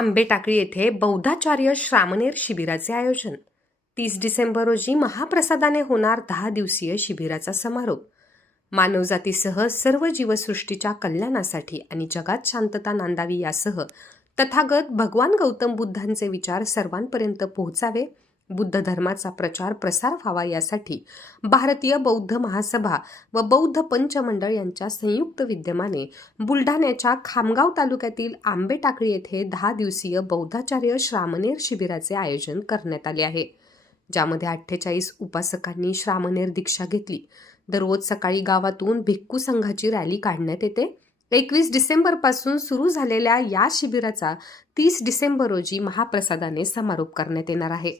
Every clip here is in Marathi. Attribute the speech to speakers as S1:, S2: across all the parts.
S1: आंबेटाकळी येथे बौद्धाचार्य श्रामणेर शिबिराचे आयोजन. तीस डिसेंबर रोजी महाप्रसादाने होणार दहा दिवसीय शिबिराचा समारोप. मानवजातीसह सर्व जीवसृष्टीच्या कल्याणासाठी आणि जगात शांतता नांदावी यासह तथागत भगवान गौतम बुद्धांचे विचार सर्वांपर्यंत पोहोचावे बुद्ध धर्माचा प्रचार प्रसार व्हावा यासाठी भारतीय बौद्ध महासभा व बौद्ध पंचमंडळ यांच्या संयुक्त विद्यमाने बुलढाण्याच्या खामगाव तालुक्यातील आंबे टाकळी येथे दहा दिवसीय बौद्धाचार्य श्रामणेर शिबिराचे आयोजन करण्यात आले आहे. ज्यामध्ये अठ्ठेचाळीस उपासकांनी श्रामणेर दीक्षा घेतली. दररोज सकाळी गावातून भिक्खू संघाची रॅली काढण्यात येते. एकवीस डिसेंबरपासून सुरू झालेल्या या शिबिराचा तीस डिसेंबर रोजी महाप्रसादाने समारोप करण्यात येणार आहे.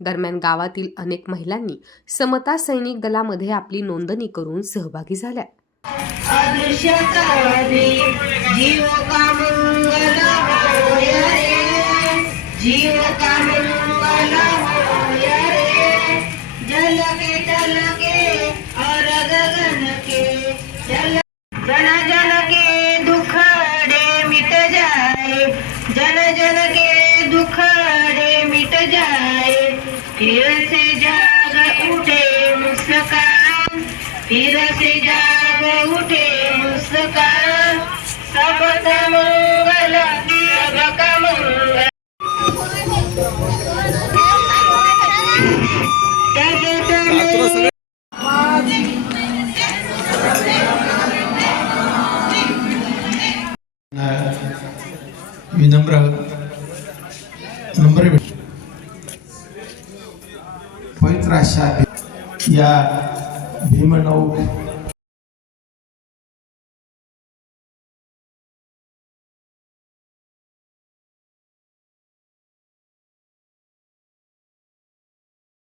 S1: दरम्यान गावातील अनेक महिलांनी समता सैनिक दलामध्ये आपली नोंदणी करून सहभागी झाल्या. जन जन के दुख रे मिट जाए फिर
S2: से जाग उठे मुस्कान फिर से जाग उठे मुस्कान सबका मंगल सबका मंगल. विनम्र पवित्र अशा या भीमनऊ